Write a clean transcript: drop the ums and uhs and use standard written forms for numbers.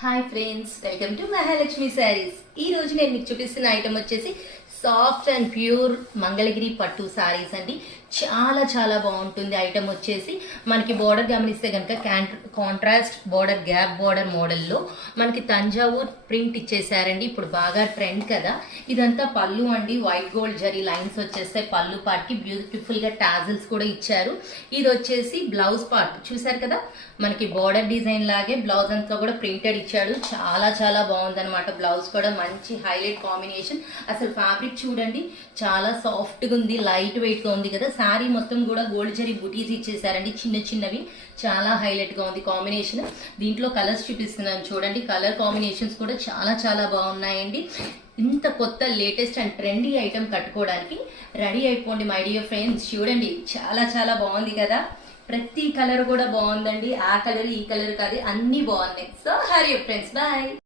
Hi friends, welcome to Mahalakshmi saris. ఈ రోజు నేను మీకు చూపిస్తున్న ఐటమ్ వచ్చేసి సాఫ్ట్ అండ్ ప్యూర్ మంగళగిరి పట్టు శారీస్ అండి. చాలా చాలా బాగుంటుంది ఐటమ్ వచ్చేసి. మనకి బోర్డర్ గమనిస్తే కనుక కాంట్రాస్ట్ బోర్డర్, గ్యాప్ బోర్డర్ మోడల్లో మనకి తంజావూర్ ప్రింట్ ఇచ్చేసారండి. ఇప్పుడు బాగా ట్రెండ్ కదా. ఇదంతా పళ్ళు అండి, వైట్ గోల్డ్ జరీ లైన్స్ వచ్చేస్తాయి. పళ్ళు పార్ట్ కి బ్యూటిఫుల్ గా టాజిల్స్ కూడా ఇచ్చారు. ఇది వచ్చేసి బ్లౌజ్ పార్ట్ చూసారు కదా, మనకి బోర్డర్ డిజైన్ లాగే బ్లౌజ్ అంతా కూడా ప్రింటెడ్ ఇచ్చాడు. చాలా చాలా బాగుంది అనమాట. బ్లౌజ్ కూడా మంచి హైలైట్ కాంబినేషన్. అసలు ఫ్యాబ్రిక్ చూడండి, చాలా సాఫ్ట్ గా ఉంది, లైట్ వెయిట్ గా ఉంది కదా. శారీ మొత్తం కూడా గోల్డ్ జరీ బుటీస్ ఇచ్చేసారండి, చిన్న చిన్నవి. చాలా హైలైట్ గా ఉంది కాంబినేషన్. దీంట్లో కలర్స్ చూపిస్తున్నాను చూడండి. కలర్ కాంబినేషన్స్ కూడా చాలా చాలా బాగున్నాయండి. ఇంత కొత్త లేటెస్ట్ అండ్ ట్రెండీ ఐటమ్ కట్టుకోవడానికి రెడీ అయిపోండి మై డియర్ ఫ్రెండ్స్. చూడండి, చాలా చాలా బాగుంది కదా. ప్రతి కలర్ కూడా బాగుందండి. ఆ కలర్ ఈ కలర్ కాదు, అన్ని బాగున్నాయి. So Hari friends, bye.